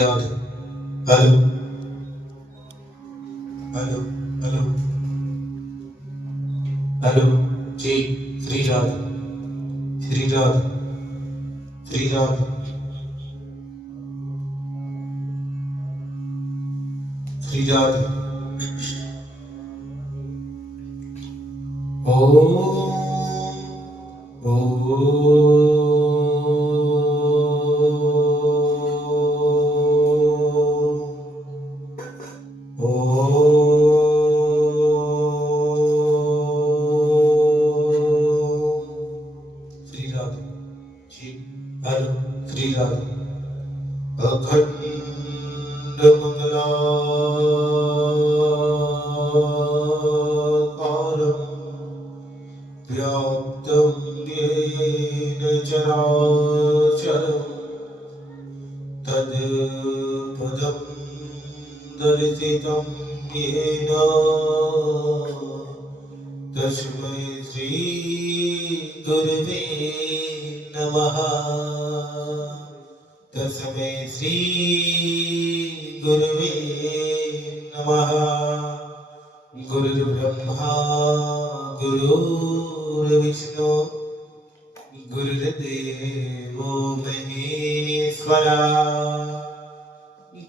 Hello, hello, hello, hello, hello. जी श्रीराध श्रीराध श्रीराध श्रीराध ओम श्रीराध जी hello श्रीराध अखंड मंगलाकारं व्याप्तं येन चराचरं तत्पदं दर्शितं येन तस्मै श्री गुरुवे नमः। तस्मै श्री गुरुवे नमः। गुरुर्ब्रह्मा गुरुर्विष्णु गुरुर्देवो महेश्वरा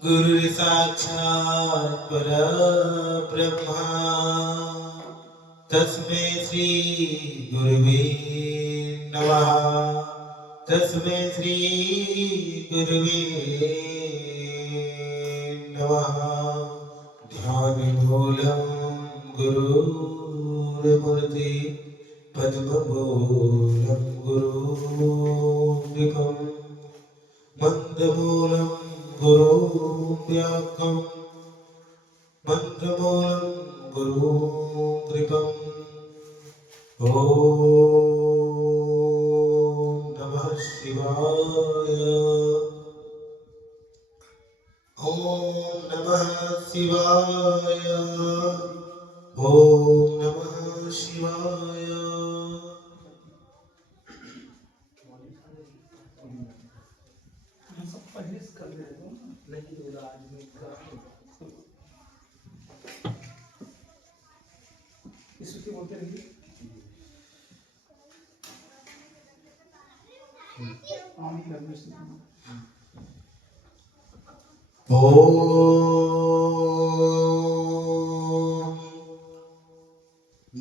गुरुर्साक्षात् परब्रह्मा तस्मै श्री गुरुवे नमः। तस्मै श्री गुरुवे नमः। ध्यानमूलं गुरुर्मूर्ति पद्ममूलं गुरुर्दीपं मन्दमूलं गुरुव्याख्यं मन्त्रमूलं गुरुकृपम् ॐ नमः शिवाय। ॐ नमः शिवाय। ॐ नमः शिवाय। इसको बोलते रहिए। ॐ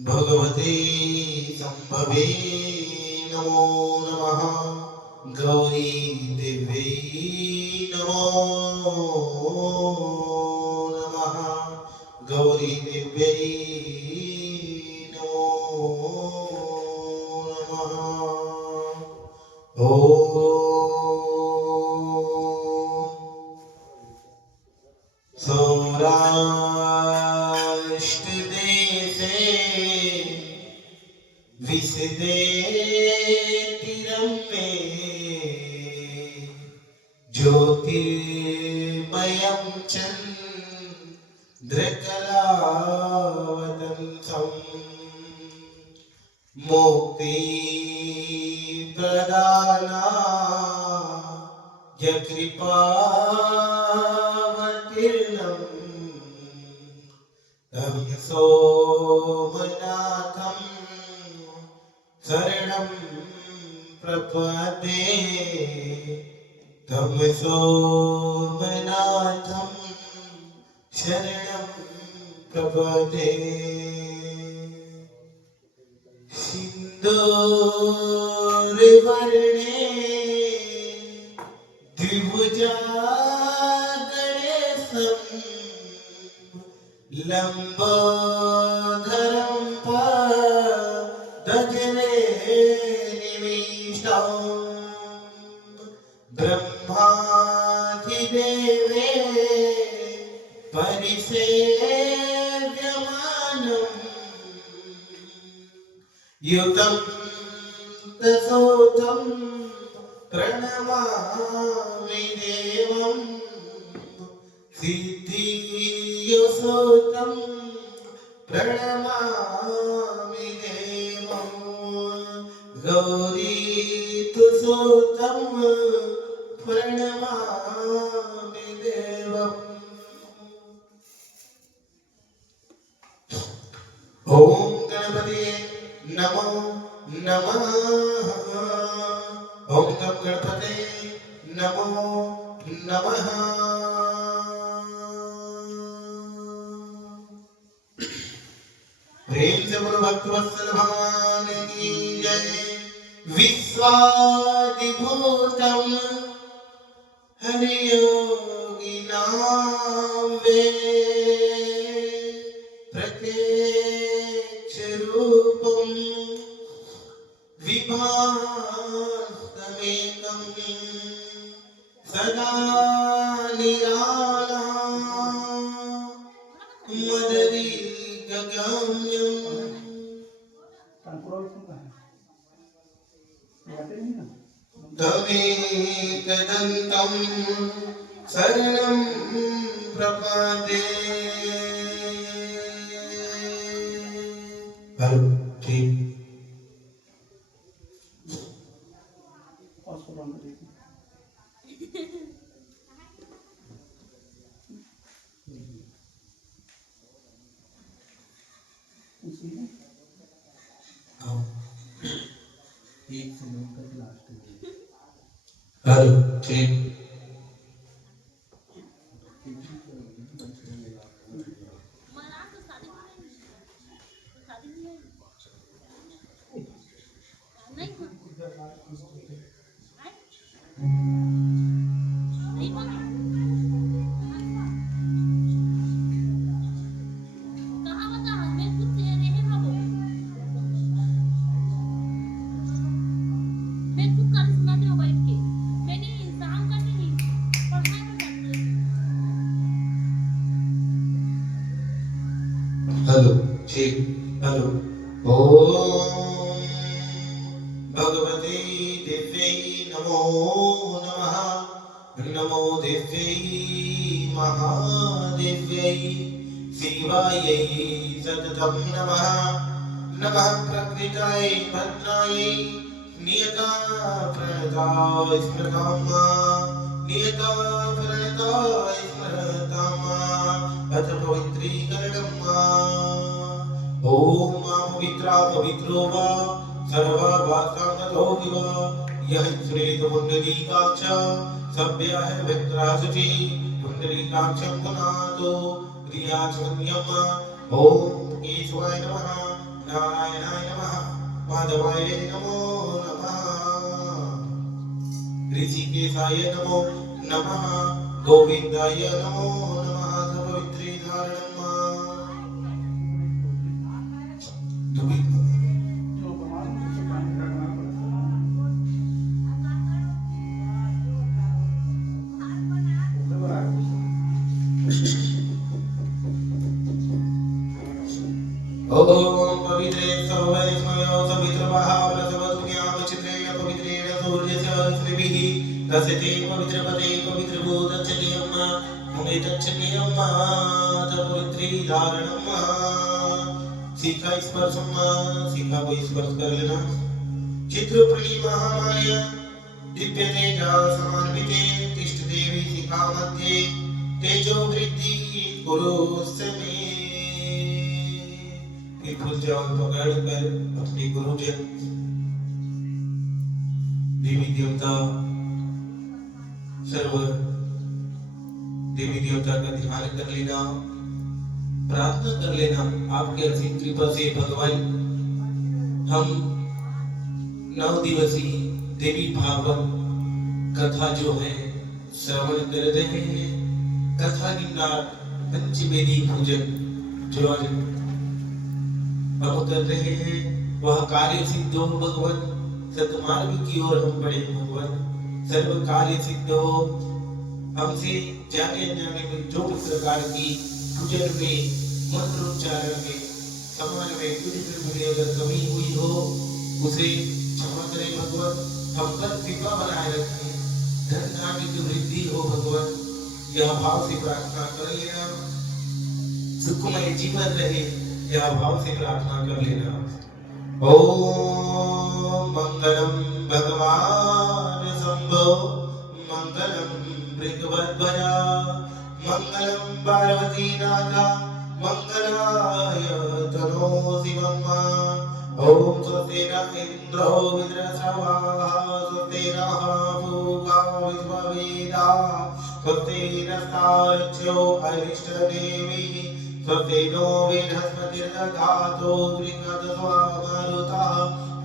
भगवते सम्भवे नमो नमः। गौरी देव्यै नमो नमः। गौरी देव्यै नमो नमः। ॐ सौराष्ट्रदेशे विशदे तीरं मे ज्योतिर्मयं चन्द्रकलावतंसं मुक्तिप्रदानाय कृपावतीर्णं तं सोमनाथं शरणं प्रपद्ये। तं सोमनाथं शरणं प्रपद्ये। सिन्दूरवर्णे द्विभुजागणेशं लम्बोदरं पदजले निविष्टं ब्रह्मादिदेवे परिसेव्यमानं युतं दशोतं प्रणमामि देवं सिद्धियुसुतं प्रणमामि देवं गौरीतुसुतं प्रणमामि ओम गम गणपते नमो नमः। प्रेम से बोलो भक्तवत्सल भगवान की जय। विश्वादिभूतम हरियोगिनां वे प्रत्यक्ष रूपम विभासमेकं सदा निरालं मदरिगम्यं कानपुर का है बातें नहीं ना तमेकदन्तं शरणं प्रपद्ये। हेलो ठीक और सुबह में देखिए उसी में आओ एक से लेकर लास्ट तक हेलो ठीक हेलो ठीक हेलो ओम भगवते दिव्यै नमो नमः। नमो दिव्यै महादिव्यै शिवायै सततं नमः। नमः प्रकृताय भद्रायै नियता प्रणताय स्मृतां नियता प्रणताय स्मृतां अथ पवित्रीकरणं ओम पवित्रा पवित्रो वा सर्वभासांगतो विवा यह श्रेत पुंडरीकाक्ष सभ्यः वित्रासुचि पुंडरीकाक्षं पुनातो क्रियाचमन्यम् ओम केशवाय नमः नारायणाय नमः माधवाय नमो नमः ऋषिकेशाय नमो नमः गोविंदाय नमो नमः पवित्री धारणम् जो भगवान को काम करना पड़ता है ओम पवित्रे सर्वैस्मयो सवित्रवः प्रसवतुन्यामचित्रेण पवित्रेण सूर्यस्य रश्मिभिः तस्य ते पवित्रपदे पवित्रभूतच्छकेयम् मुनितच्छकेयम् पवित्री धारणम् सीखा स्पर्शम सीखा को स्पर्श कर लेना। चित्रप्रिय महामाया दिव्य तेजा समान्विते तिष्ठ देवी शिखा मध्ये तेजो वृद्धि कुरु समे। फूल जल पकड़ कर अपने गुरुजन देवी देवता सर्व देवी देवता का ध्यान कर लेना, प्रार्थना कर लेना। आपके असीम कृपा से भगवान हम 9 दिवसीय देवी भागवत कथा जो है श्रवण कर रहे हैं। कथा निम्नार्थ पंचवेदी पूजन जो आज हम कर रहे हैं वह कार्य सिद्ध हो भगवान। सतमार्ग की ओर हम बढ़े भगवान। सर्व कार्य सिद्ध हो। हमसे जाने अनजाने में जो भी प्रकार की पूजन में मंत्रोच्चारण में समाज में कुछ भी अगर कमी हुई हो उसे क्षमा करें भगवान। हम पर कृपा बनाए रखें। धन धान्य की वृद्धि हो भगवान। यह भाव से प्रार्थना कर लेना। सुखमय जीवन रहे यह भाव से प्रार्थना कर लेना। ओम मंगलम भगवान शंभो मंगलम भृगवद्वजा मंगलम पार्वती नाथा मंगलाय तनो शिवम् ओम स्वस्ति न इंद्रो वृद्धश्रवाः स्वस्ति नः पूषा विश्ववेदाः स्वस्ति नस्तार्क्ष्यो अरिष्टनेमिः स्वस्ति नो बृहस्पतिर्दधातु त्रिकदस्वामरुतः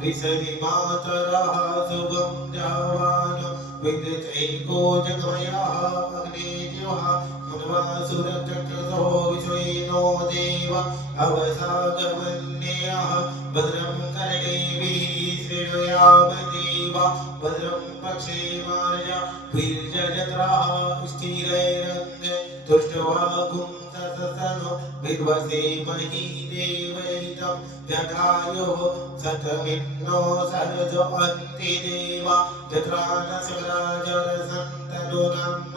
ऋषभिमातरः शुभं जवानो विद्यचैको जगमयः अग्नेज्योः मनवासुरचक्षुषो विश्वेनो देव अवसागमन्यः भद्रं कर्णेभिः शृणुयाम देवा भद्रं पक्षेमार्जभिर्यजत्राः स्थिरैरङ्गे तुष्टवागुं सतसनो विद्वसेमहि देवैतं जगायोः सतमिन्नो सरजो अन्ति देवा जत्रा न सकराजरसन्तनुनम्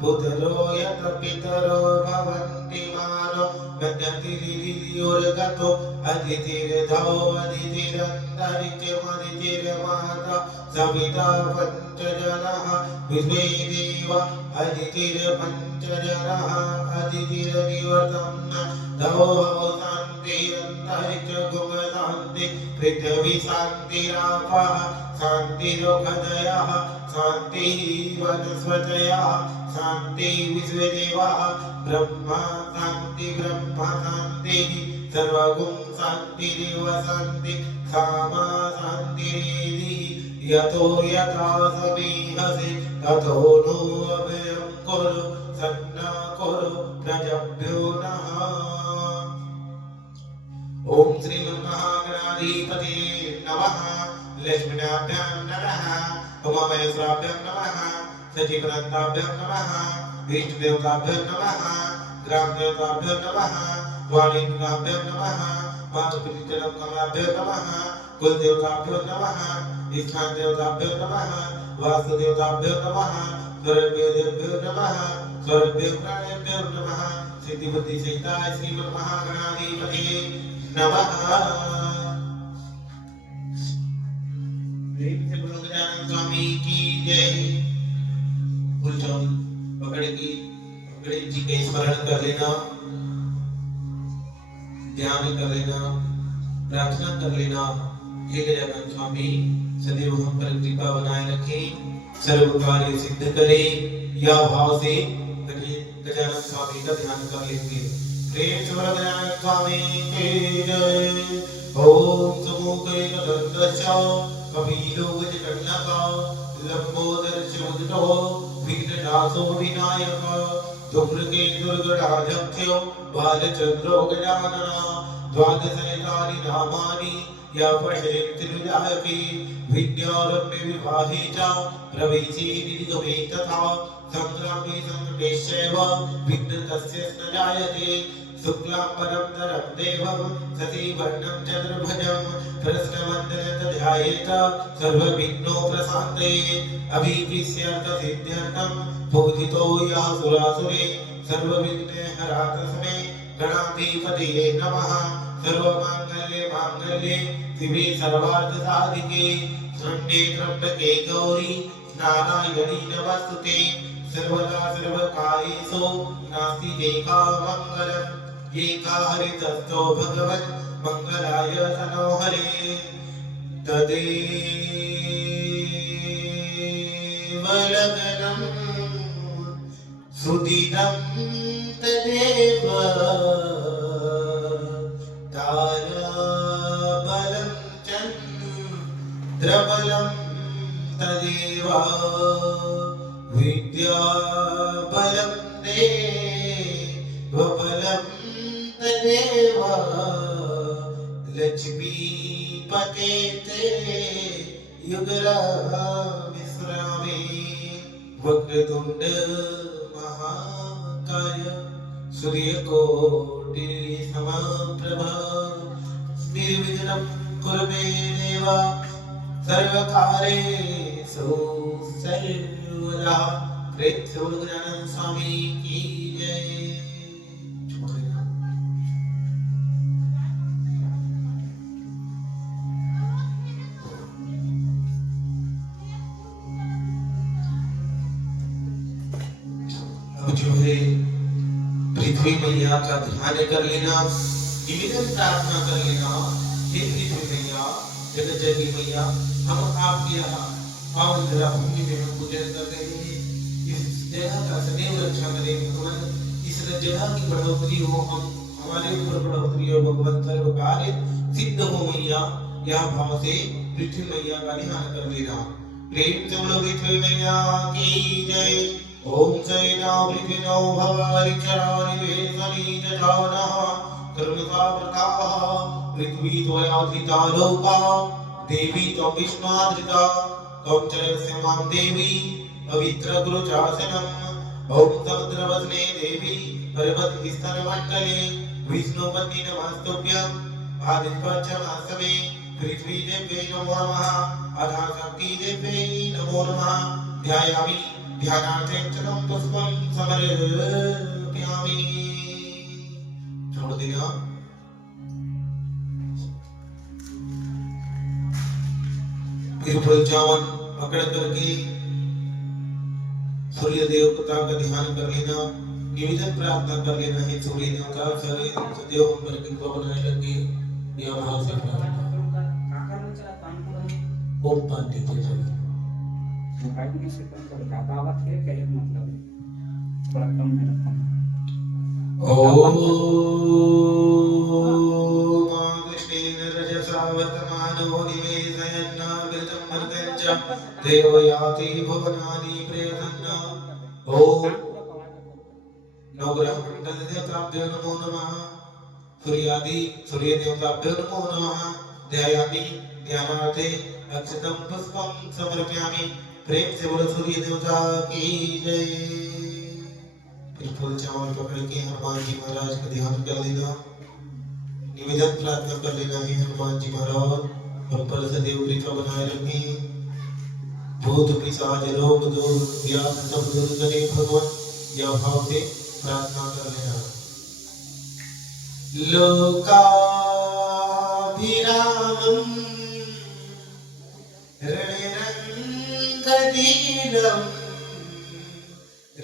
पुत्रो यत्र पितरो भवन्ति मानो गतिर्गतो अदितिर्धो अदितिरन्तरिक्षमदितिर्माता सविता पञ्चजनः विश्वे देव अदितिर्पञ्चजनः अदितिर्निवर्तं धो शान्तिरन्तरिक्षगुम शान्ति पृथिवी शान्तिरापः शान्तिरोगदयः शान्तिः वनस्पतयः शान्ति विश्वदेवाः ब्रह्मा शान्ति सर्वगुं शान्तिरेव शान्ति सामा शान्तिरेधि यतो यथा समीहसि ततो नो अभयं कुरु सन्ना कुरु प्रजभ्यो नः। ओम श्रीमन्महागणाधिपते नमः। लक्ष्मीनाभ्यां नमः। उमामहेश्वराभ्यां नमः। सचिवानन्दाभ्यां नमः। इष्टदेवताभ्यां नमः। ग्रामदेवताभ्यां नमः। वाणीभ्यां नमः। मातृपितृभ्यां नमः। कुलदेवताभ्यां नमः। स्थानदेवताभ्यां नमः। वास्तुदेवताभ्यां नमः। सर्वेभ्यो नमः। सर्वेभ्यो नमः। सिद्धिबुद्धि सहिता श्रीमन्महागणाधिपते नमः। प्रेम से बोलो गजानन स्वामी की जय। उल्टन पकड़ जी के स्मरण कर लेना, ध्यान कर लेना, प्रार्थना कर लेना। हे गजानन स्वामी सदैव हम पर कृपा बनाए रखें, सर्व कार्य सिद्ध करें। या भाव से गजानन स्वामी का ध्यान कर लेंगे। प्रेम से बोलो गजानन स्वामी की जय। ओम समूहे दंतश्च कपिलो गजकर्णका लंबोदर चोदनो विघ्ननाशो विनायक दुर्गे दुर्गराध्यक्षो बालचंद्रो गजानना द्वादशैतानि नामानि या पठेत्तिर्जायते विद्यारम्भे विवाहे च प्रवेशे निर्गमे तथा संग्रामे संकटेश्चैव विघ्नतस्य न जायते। शुक्लांबरं धरं देवं सतीवर्णं चतुर्भुजं प्रश्नवन्दनं ध्यायेत सर्वविघ्नो प्रशान्ते। अभीतिस्यर्थसिद्ध्यर्थं पूजितो यः सुरासुरे सर्वविघ्नहरा तस्मै गणाधिपतये नमः। सर्वमाङ्गल्ये माङ्गल्ये शिवे सर्वार्थसाधिके शरण्ये त्र्यम्बके गौरी नारायणी नमस्तुते। सर्वदा सर्वकार्येषु नास्ति देकामङ्गलम् एकाहरितस्थो भगवन् मङ्गलाय तनो हरे। तदेव लग्नं सुदिनं तदेव ताराबलं चन्द्रबलं तदेव विद्याबलं देवबलं तदेव लक्ष्मीपते ते युगलमिश्रामे। वक्रतुण्ड महाकाय सूर्यकोटि समप्रभा निर्विघ्नं कुरु मे देव सर्वकार्येषु सर्वदा। प्रेम से बोलो गजानन स्वामी की जय। अब जो है पृथ्वी मैया का ध्यान कर लेना, निवेदन प्रार्थना कर लेना हे पृथ्वी मैया, जगत जननी मैया, हम आपके यहाँ पावन धरा भूमि में हम पूजन कर रहे हैं। इस जगह का सदैव रक्षा करें भगवान। इस जगह की बढ़ोतरी हो, हम हमारे ऊपर बढ़ोतरी हो भगवान, सर्व कार्य सिद्ध हो मैया। यह भाव से पृथ्वी मैया का ध्यान कर लेना। प्रेम से बोलो पृथ्वी मैया की जय। ओम सैना पृथ्वीनो भवारि चरानिवेशनी जठानः कर्मसा प्रताः पृथ्वी त्वयाधृता लोका देवी त्वं विष्णुआधृता त्वं चरस्य मां देवी पवित्र गुरुचासनम्। ओम समुद्रवसने देवी पर्वतस्थलमण्डले विष्णुपत्नी नमस्तुभ्यम्। आदित्यवर्चमास्तमे पृथ्वी देव्यै नमो नमः। आधाशक्ति देव्यै नमो नमः। ध्यायामि ध्यानार्थं पुष्पं समर्पयामि। छोड़ देना। फिर फल चावल पकड़ करके सूर्य देवता का ध्यान कर लेना। निवेदन प्रार्थना कर लेना है सूर्य देवता सदैव हम पर कृपा बनाए रखे। यह भाव से प्रार्थना। ओम पांडे जय जय। मोबाइल में से कम कर ज्यादा आवाज है क्या, एक मतलब है थोड़ा कम में रखा। ओम कृष्णेन रजसा वर्तमानो निवेशयन् विरतं मर्दञ्च देवयाति भुवनानि प्रयतन्। ओम नवग्रह मंडल देवताभ्यो नमो नमः। सूर्य देवताभ्यो नमो नमः। ध्यायामि ध्यानार्थे अक्षतं पुष्पं समर्पयामि। प्रेम से बोलो सूर्य देवता की जय। फिर फूल चावल पकड़ के हनुमान जी महाराज का ध्यान कर लेना। निवेदन प्रार्थना कर लेना है हनुमान जी महाराज हम पर सदैव कृपा बनाए रखें। भूत पिशाच रोग दोष व्याध सब दूर करे भगवान। यह भाव से प्रार्थना कर लेना। लोकाभिरामं रणरङ्गधीरं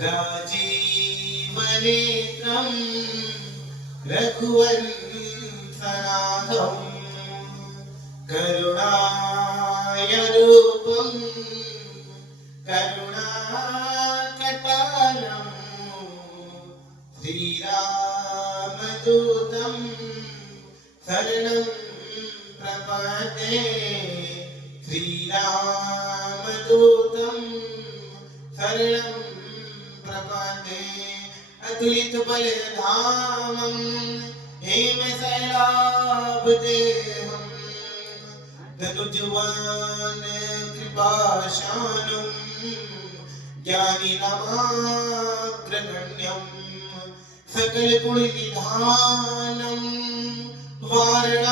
राजीवनेत्रं रघुवंशनाथं करुणायरूपं करुणाकटालं श्रीरामदूतं शरणं प्रपद्ये। श्रीरामदूतं शरणं प्रपद्ये। अतुलित बलधामं हेमशैलाभदेहं धनुजवान कृपाशानं ज्ञानिनामाग्रगण्यं सकल गुण निधानं वारणामणिनं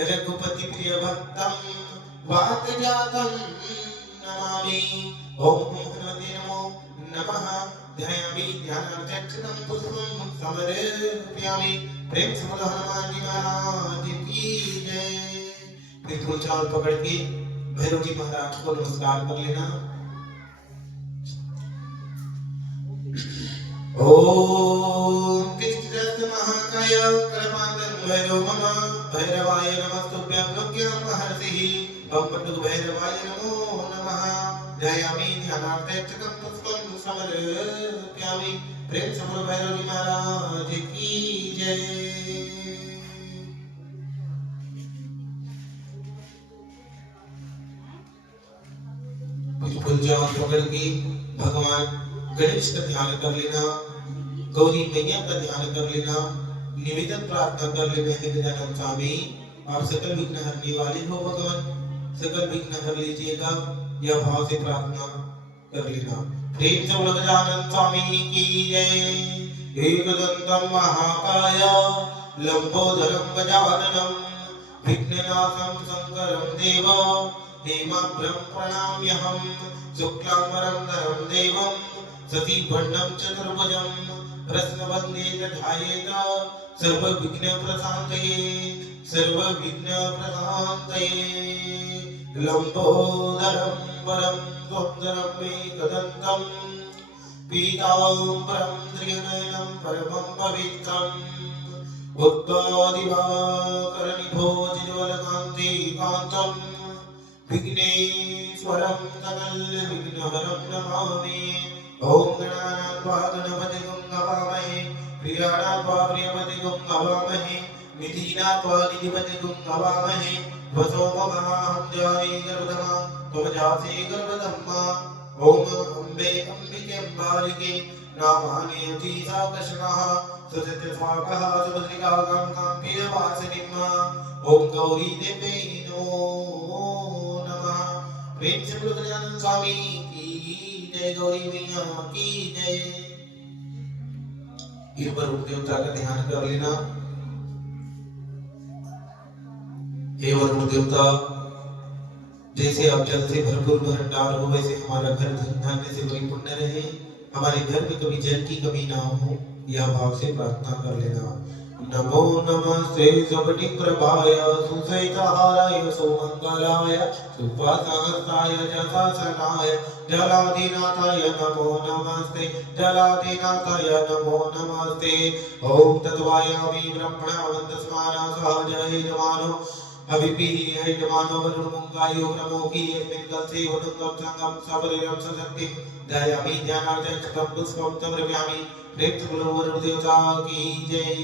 रघुपति प्रिय भक्तं वातजातं नमामि। ओम हनुमते नमो नमः। ध्यायामि ध्यानार्थं पुष्पं समर्पयामि। प्रेम से बोलो हनुमान जी महाराज की जय। फिर फूल चावल पकड़ के भैरव जी महाराज को नमस्कार कर लेना। ओम कृष्ण महाकाय कृपांतन भैरव मम भैरवाय नमस्तुभ्यं लोक्यं महर्षिः बम पट्टुक भैरवाय नमो नमः। ध्यायामि ध्यानार्थं पुष्पं समर्पयामि। प्रेम से बोलो भैरव जी महाराज की जय। फूल चावल पकड़ के भगवान गणेश का ध्यान कर लेना। गौरी मैया का ध्यान कर लेना। निवेदन प्रार्थना कर लेना है गजानन स्वामी आप सकल विघ्न हरने वाले हो भगवान। सकल विघ्न हर लीजिएगा। यह भाव से प्रार्थना कर लेना। प्रेम से बोलो गजानन स्वामी की जय। एकदंतं महाकाय लंबोदरं गजाननं विघ्ननाशं शंकरं देवं हेमाभ्रं प्रणम्यहं। शुक्लांबरधरं देवं शशिवर्णं चतुर्भुजं प्रसन्नवदने ध्यायेत् सर्वविघ्नप्रशान्तये सर्वविघ्नप्रशान्तये। लंबोदरं वरं सुन्दरं एकदन्तं पीताम्बरं त्रिनयनं परमं पवित्रं उद्गादिवाकरनिभोजिज्वलकान्ति कान्तं विघ्नेश्वरं सकलविघ्नहरं नमामि। ॐ गणानान्त्वा गणपतिगं हवामहे प्रियाणान्त्वा प्रियपतिगं हवामहे निधीनान्त्वा निधिपतिगं हवामहे वसोममाहं ध्याये गर्भधमा त्वमजासे गर्भधम्मा। ॐ अम्बे अम्बिके अम्बालिके नामानि अतीताकर्षणः सुसत्य स्वागः सुभद्रिका काम्यवासिनीम्। ॐ गौरी देव्यै नमो नमः। प्रेम से बोलो गजानन स्वामी की जय, गौरी मैया की जय। इस पर रूप देवता का ध्यान कर लेना। हे वरुण देवता, जैसे आप जल से भरपूर भंडार हो वैसे हमारा घर धन धान्य से परिपूर्ण रहे, हमारे घर में कभी जल की कमी ना हो, यह भाव से प्रार्थना कर लेना। नमो नमस्ते सुपटि प्रभाय सुसैतहाराय सुमंगलाय सुपासहस्ताय जसासनाय जलाधिनाथाय नमो नमस्ते जलाधिनाथाय नमो नमस्ते। ओम तत्वायामि ब्रह्मणा वन्दस्माना सहज यजमानो अभिपी यजमानो वरुणमुंगायो ब्रह्मोकी यस्मिन् कलसे वरुणं संगम सबरिरं सशक्ति दयामि ध्यानार्थं क्षतं पुष्पं समर्पयामि। प्रेम से बोलो वरुण देवता की जय।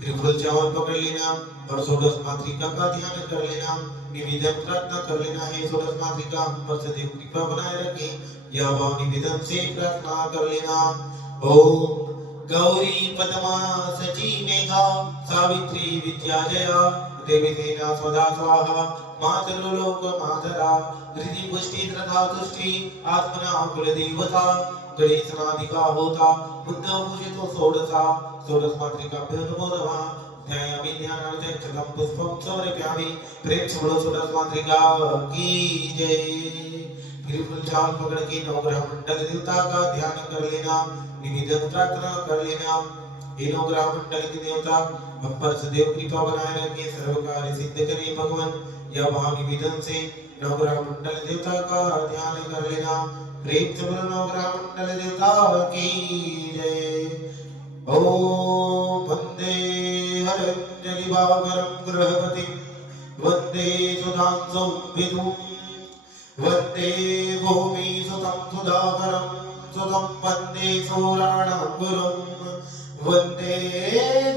फिर फूल चावल पकड़ लेना और षोडश मातृका का ध्यान कर लेना। निवेदन प्रार्थना कर लेना है षोडश मातृका हम पर सदैव कृपा बनाए रखे, यह भाव निवेदन से प्रार्थना कर लेना। ओम गौरी पद्मा सची मेघा सावित्री विद्या जया देवी सेना स्वधा स्वाहा मातृलोक मातरा हृदि पुष्टि तथा तुष्टि आत्मना कुलदेवता गणेशनादिका होता बुद्ध पूजितो षोडशा षोडश मातृकाभ्यो नमो नमः। ध्यायामि ध्यानार्थं क्षतं पुष्पं समर्पयामि। प्रेम से बोलो षोडश मातृका की जय। फिर फूल चावल पकड़ के नवग्रह मंडल देवता का ध्यान कर लेना, निवेदन प्रार्थना कर लेना। ये नवग्रह मंडल के देवता हम पर सदैव कृपा बनाए रखे, सर्व कार्य सिद्ध करे भगवान, यह भाव निवेदन से नवग्रह मंडल देवता का ध्यान कर लेना। प्रेम से बोलो नवग्रह मंडल देवता की जय। ओम वंदे हरञ्जलिभागरं गृहपतिं वंदे सुधांशुं विदुं वंदे भूमि सुतं सुधाकरं सुतं वंदे सूराणां गुरुं वंदे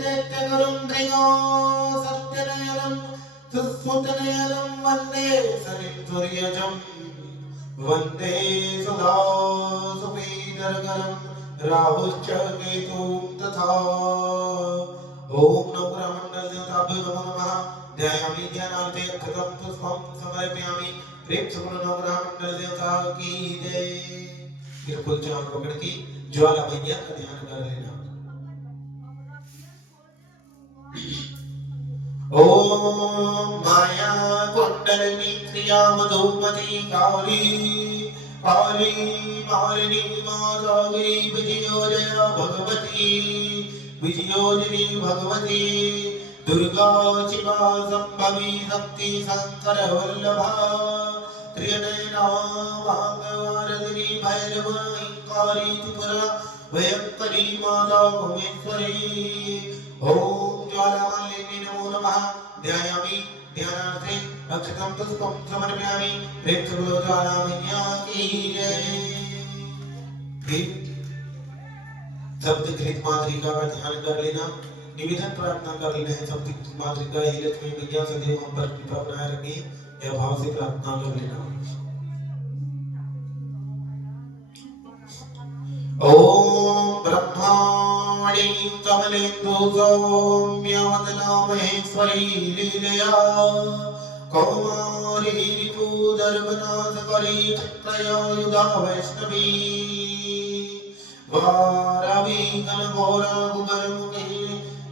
दैत्यगुरुं धृगो सत्यनयनं सुसुतनयनं वंदे सरित्वर्यजं वंदे सदा सुपीडरकरं राहुश्च केतुं तथा। ओम नवग्रह मंडल देवताभ्यो नमो नमः। ध्यायामि ध्यानार्थे क्षतं पुष्पं समर्पयामि। प्रेम से बोलो नवग्रह मंडल देवता की जय। फिर फूल चावल पकड़ के ज्वाला मैया का ध्यान कर लेना। ओम माया कुंडलिनी क्रिया मधुमती काली काली मालिनी माता गौरी विजयोजया भगवती विजयोजनी भगवती दुर्गा शिवा संभवी शक्ति शंकर वल्लभा त्रिनयना वाग्वारदिनी भैरवी त्रिपुरा भयंकरी माता भुवनेश्वरी। ओम ज्वालामालिनी नमो नमः। ध्यायामि ध्यानार्थे अक्षतं पुष्पं समर्पयामि। प्रेम से बोलो ज्वाला मैया की जय। सप्तकृत मातृका का ध्यान कर लेना, निवेदन प्रार्थना कर लेना है। सप्तकृत मातृका ही लक्ष्मी मैया सदैव हम पर कृपा बनाए रखे, यह भाव से प्रार्थना कर लेना। ओम ब्रह्माणि कमलेन्दु सौम्यवदना महेश्वरी लीलया कौमारी रिपुदर्पनाथकरी चक्रयायुधा वैष्णवी वारावी कनघोरा कुकरमुखी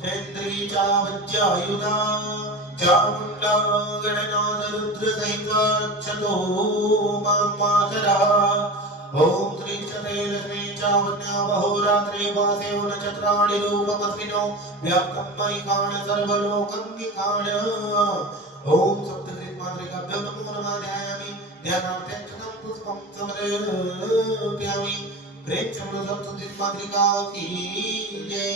चैत्री चावज्यायुधा चामुण्डा गणनाथ रुद्र सहिता क्षतो मातरा। ओम त्रिशते लक्ष्मी चावन्या बहोरात्रे वासे नक्षत्राणि रूपमस्मिनो व्याप्तं मयि काण सर्वलोकं निकाण। ओम सप्तकृत मातृकाभ्यो नमो नमः। ध्यायामि ध्यानार्थं क्षतं पुष्पं समर्पयामि। प्रेम से बोलो सप्तशती मातृका की जय।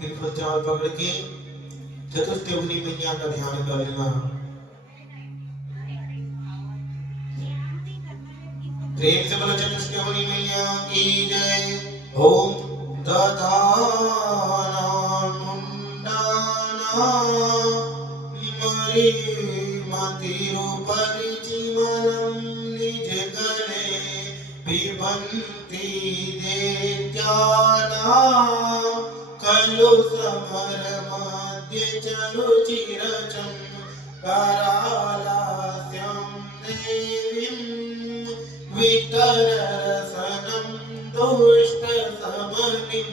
फिर प्रचार पकड़ के चतुष्टयोगिनी मैया का ध्यान कर लेना। प्रेम से बोलो चतुष्टयोगिनी मैया की जय। ओम दधाना मुंडाना मरि मतिरुपरिचिमनं निज गणे पिबन्ति देत्याना खलु समर मध्य चरुचिरचं करालास्यं देवीं वितरसनं दुष्टसमनिं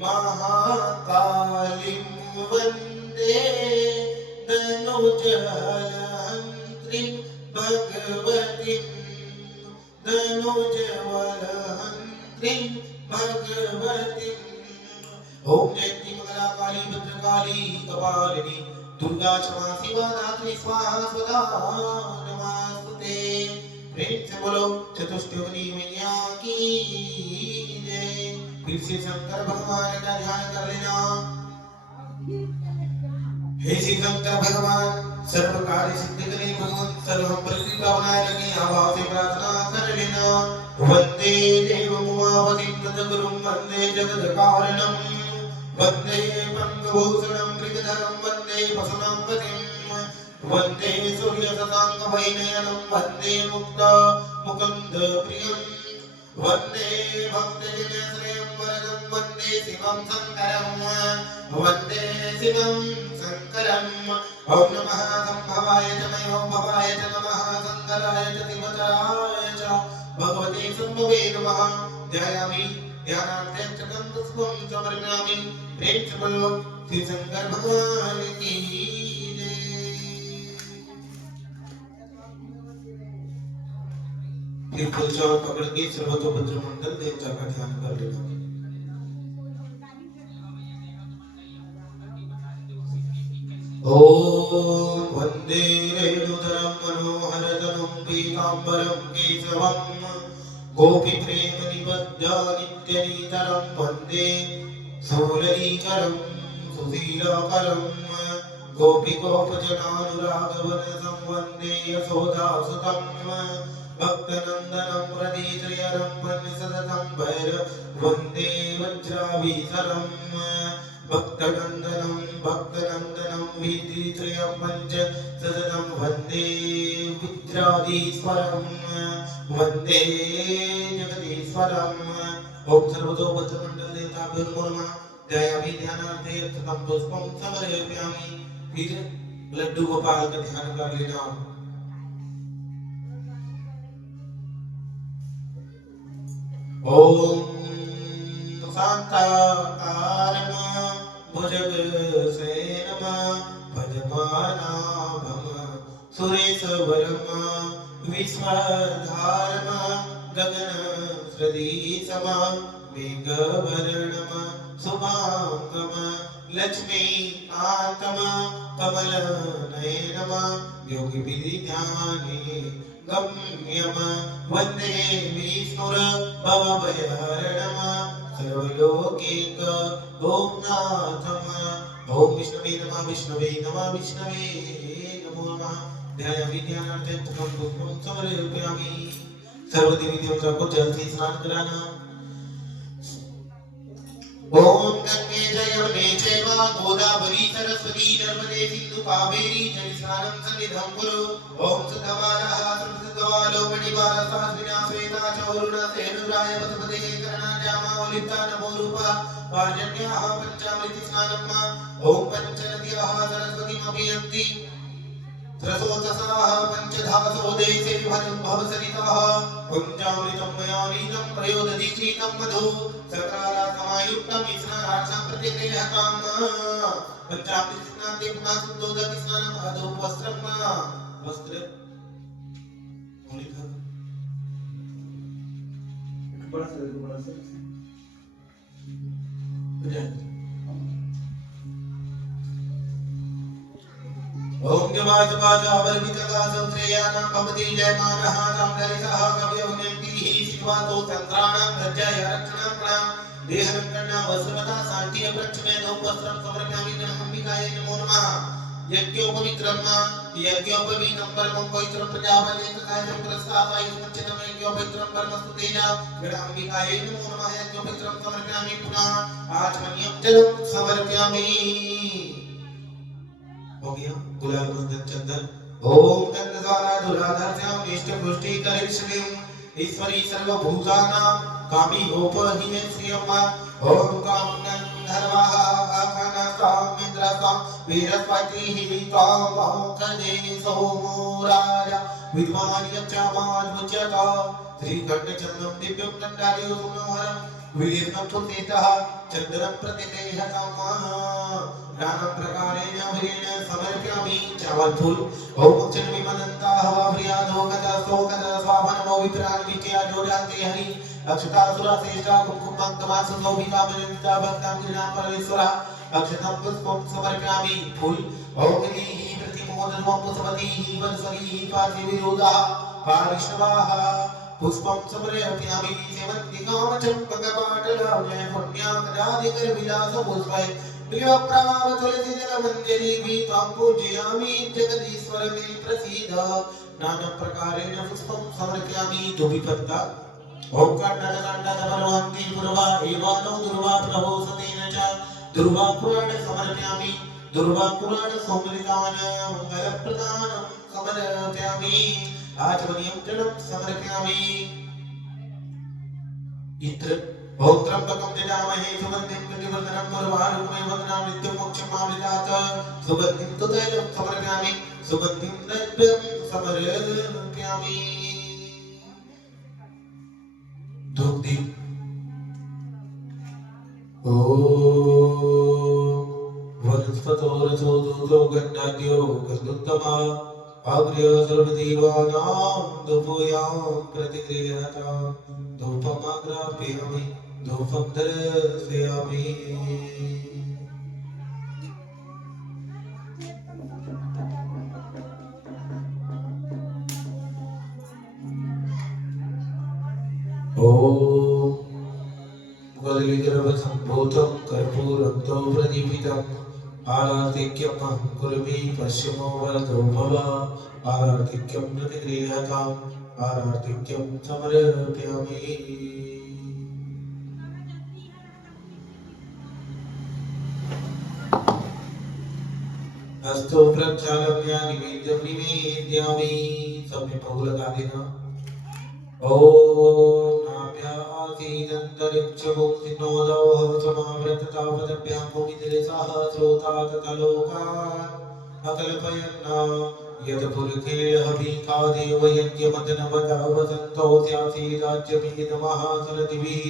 महाकालीं वन्दे धनुजवलहन्त्रीं भगवतीं धनुजवलहन्त्रीं भगवतीं। ओम जयंती मंगला काली भद्रकाली कपालिनी दुर्गा क्षमा शिवा धात्री स्वाहा स्वधा नमस्ते। प्रेम से बोलो चतुष्टयोगिनी मैया की जय। फिर से शंकर भगवान का ध्यान कर लेना। हे श्री शंकर भगवान सर्व कार्य सिद्ध करे भगवान सर्व प्रकृति का बनाए रखे भाव से प्रार्थना कर लेना। वंदे देव उमापतिं तदगुरुं वंदे जगत कारणं वंदे पंकभूषणं मृगधरं वंदे पशुनां वंदे सूर्य शशांक वैनयनं वंदे मुक्त मुकुंद प्रियं वंदे भक्तजनश्रेयं वरदं वंदे शिवं शंकरं वंदे शिवं शंकरं। ओम नमः संभवाय च मयो भवाय च नमः शंकराय च शिवतराय च भगवते संभवे नमः। ध्यायामि ध्यानार्थं च पुष्पं समर्पयामि। प्रेम से बोलो श्री शंकर भगवान की जय। फिर फूलचौर पकड़ के सर्वतोभद्र मंडल देवता का ध्यान कर लेना। ओम वंदे रेणुधरं मनोहरतनुं पीताम्बरं केशवं गोपीप्रेम निबद्ध नित्यनीतरं वंदे सुरलीकरं सुशीलाकरं गोपीगोपजनानुरागवनसं वंदे यशोदासुतं भक्तनन्दनं प्रदीत्रयरं वन्यसततं भैर वंदे वज्राभिसरं भक्तनन्दनं विदित्रयं पञ्च सततं वन्दे विद्राधीश्वरं वन्दे जगदीश्वरम्। ओम सर्वतोभद्रमण्डल देवताभ्यो नमः। ध्यायामि ध्यानार्थे ततं पुष्पं समर्पयामि। फिर लड्डू गोपाल का ध्यान कर लेना। ओम शांताकारं भुजगसेनं भजमानाभं सुरेशवरं विश्वधारं गगनसदृशं मेघवर्णं शुभांगं लक्ष्मीकान्तं कमलनयनं योगिविद्यानि गम्यं वन्दे विष्णुर्भवभयहरणं सर्वलोकैक भोगनाथम्। ओम विष्णवे नमः विष्णवे नमः विष्णवे नमो नमः। ध्यायामि ध्यानार्थं तं पुष्पं समर्पयामि। सर्वदेवी देवताओं को जल से स्नान कराना। ओम गंगे च यमुने चैव गोदावरी सरस्वती नर्मदे सिंधु कावेरी जलस्नानं सन्निधं कुरु। ओम सुधवारः सुधवालो मणिवारः विनाशेता च वरुणः सेनुराय पतपते कर्णाजामावलिप्ता नमो रूपः पार्जन्याः पंचामृति स्नानं। ओम पंचनद्याः सरस्वतीमभियन्ति रसोतसाः पंचधासो देशे भवसरिताः पंचामृतं मया नीतं प्रयोदधीकृतं मधु सकाला समायुक्तं स्नानार्थं प्रतिगृह्यतां। पंचामृत स्नाने पुनः शुद्धोदक स्नानं अधो वस्त्रं वस्त्र बड़ा सा ओम जवाजवाजावरवितकासं श्रेयानं भवति जयमानः साम्राज्यः कवयो नियन्तिः विश्वासो संक्राणां गज्जाय रक्षणां देहरक्षणा वस्त्रवता शांति प्रक्षमे धूप वस्त्रं समर्पयामि गणाम्बिकायै नमो नमः यज्ञोपवित्रम् यज्ञोपवीतं परमं पवित्रं प्रजापते तथायं पुरस्ताय समुचितं यज्ञोपवित्रं परमस्तुतेन गणाम्बिकायै नमो नमः यज्ञोपवित्रं समर्पयामि पुनः आचमनीयं जलं समर्पयामि हो गया गुलाल कुंदन चंदन ओम तन्न द्वारा दुराधार्याम इष्ट पुष्टि करिष्यम् ईश्वरी सर्वभूतानां कामी गोपहिने श्रियम् ओम कामनं धर्वाः आखानास्ताम् इंद्रस्ताम् वीरस्पतिः ताम् बहुकदे सोमो राजा विद्वान् यच्चामाद्मुच्यता श्रीकण्ठचन्द्रं दिव्यं दण्डार्यो मनोहरं वीर्यं चन्द्रं प्रतिदेहताम् नाना प्रकारेण हरेण समर्पयामि चावल फूल ओम चन विमनंता हवा प्रियादो कदा सोकदा स्वामनमो विप्राण विचया जोड़ाते हरि अक्षता सुरा श्रेष्ठा कुमकुमं तमास सोभिता मनंता भक्तां गृणा परमेश्वरा अक्षतं पुष्पं समर्पयामि फूल ओम लीहि प्रतिमोदनं पुष्पतिः वत्सरिः पार्श्वे विरोधः पारिष्टवाः पुष्पं समर्पयामि सेवन्तिकां चम्पकपाटलावने पुण्याकरादिकर विलास पुष्पै प्रिय प्रभाव तुलसी जल मंदिरी भी तां पूजयामि जगदीश्वर मे प्रसीद नाना प्रकारेण पुष्पं समर्पयामि धूपपत्ता ओम कर्णदण्डदवरवन्ति पूर्वा एवानो दुर्वा प्रभो सतेन च दुर्वा पुराण समर्पयामि दुर्वा पुराण सम्मिलितान मंगलप्रदानं समर्पयामि आचमनीयं जलं समर्पयामि इत्र ओम त्र्यंबकं यजामहे सुगन्धिं प्रतिवर्धनं उर्वारुकमेव वदनां नित्यमोक्षमामृतात् सुगन्धिं तु तैलं समर्पयामि सुगन्धिं द्रव्यं समर्पयामि धूपदीप ओम वनस्पतो रसो दूतो गन्धाद्यो गन्धोत्तमा अग्र्य सर्वदेवानां धूपोयां प्रतिगृह्यतां धूपमाग्रापयामि धूपं दर्शयामि ओम कदलीगर्भसम्भूतं कर्पूरं तौ प्रदीपितम् आराधिक्यं कुर्मि पश्चिमो वरदो भव आराधिक्यं प्रतिगृह्यताम् आराधिक्यं समर्पयामि अस्तु प्रक्षालम्य निवेद्यं निवेद्यामि सबने भोग लगा देना ओम नाभ्यासीदन्तरिक्षभूं सिन्नोदौ हवसमावृततापदभ्यां भूमितिरिसः श्रोता तथा लोकान् अकल्पयन्ना यद्पुरुषेऽहभिकादेव यज्ञमदनवदावसन्तो स्यासीदाज्यमेदमहासरदिभिः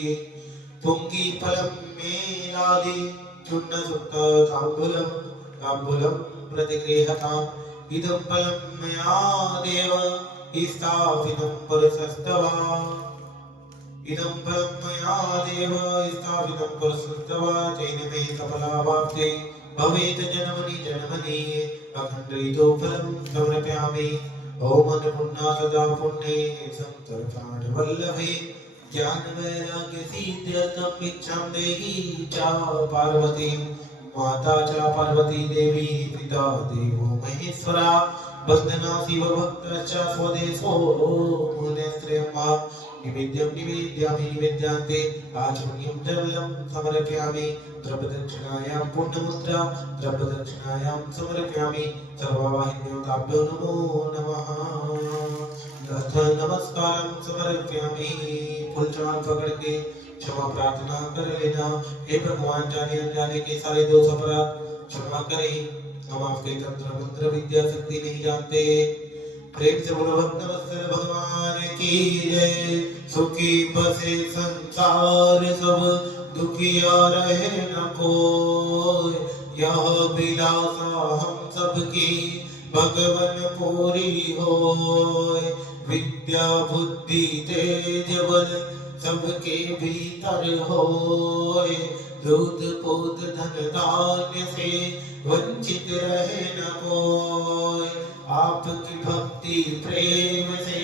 पुङ्गीफलं मेनादि चूर्णसुप्तताम्बूलं ताम्बूलं प्रतिगृह्यताम् इदं फलं मया देव स्थापितं पुरुषस्तवा इदं फलं मया देव स्थापितं पुरुषस्तवा तेन मे सफलावाप्ते भवेत् जन्मनि जन्मनि अखण्डितो फलं समर्पयामि ओम अन्नपूर्णा सदा पुण्ये संतर्पणवल्लभे ज्ञानवैराग्य सिद्ध्यर्थम् इच्छां देहि च पार्वती माता च पार्वती देवी पिता देवो महेश्वरा वन्दना शिवभक्तश्च स्वदेशो मुनेस्त्र्यम्मा निवेद्यं निवेद्यामि निवेद्यान्ते आचमनीयं जलं समर्पयामि द्रव्यदक्षिणायां पुण्यमुद्रा द्रव्यदक्षिणायां समर्पयामि सर्ववाहिन्योताभ्यो नमो नमः नमस्कारं समर्पयामि फूल चाल पकड़ के क्षमा प्रार्थना कर लेना हे भगवान जाने अनजाने के सारे दोष अपराध क्षमा करें हम आपके तंत्र मंत्र विद्या शक्ति नहीं जानते प्रेम से बोलो भक्तवत्सल भगवान की जय सुखी बसे संसार सब दुखिया रहे न कोई यह विलासा हम सबकी भगवन पूरी होय विद्या बुद्धि तेज बल सबके भीतर होय दूध पूत धन धान्य से वंचित रहे न कोय आपकी भक्ति प्रेम से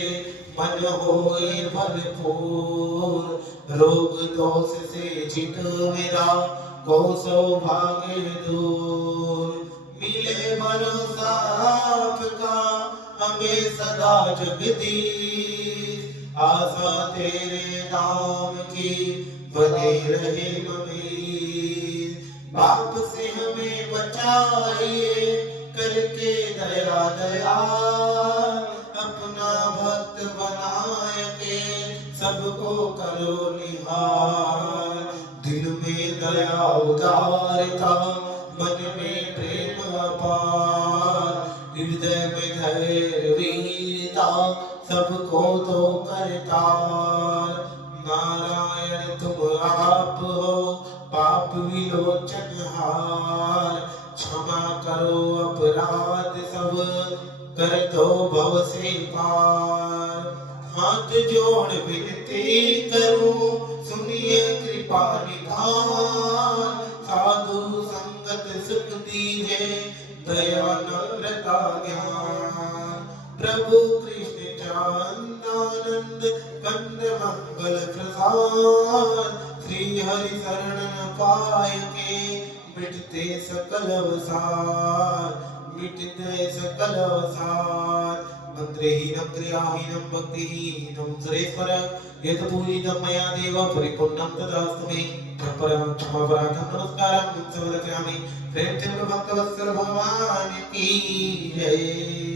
मन होए भरपूर, रोग दोष से चित मेरा को सौभाग्य दूर। मिले भरोसा आपका हमें सदा जगदीश, आशा तेरे नाम की बने रहे ममीर। पाप से हमें बचाइए करके दया दया, अपना भक्त बनाए के सबको करो निहार। दिल में दया उदारता, मन में प्रेम अपार, हृदय में धैर्य वीरता, सबको तो करतार। नारायण तुम आप हो पाप विलोचन हार, क्षमा करो अपराध सब कर दो भव से पार। हाथ जोड़ विनती करूं सुनिए कृपा निधान, साधु संगत सुख दीजे दया नम्रता ज्ञान। प्रभु कृष्ण चांदानंद कंद मंगल प्रसाद, श्री हरि शरण पाय के मिटते सकल अवसाद, मिटते सकल अवसाद। मंत्रहीनं क्रियाहीनं भक्तिहीनं सुरेश्वर, यत् पूजितं मया देव परिपूर्णं तदास्तु मे। क्षमापराधं नमस्कारं समर्पयामि। प्रेम से बोलो भक्तवत्सल भगवान की जय।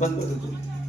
बंद कर दो।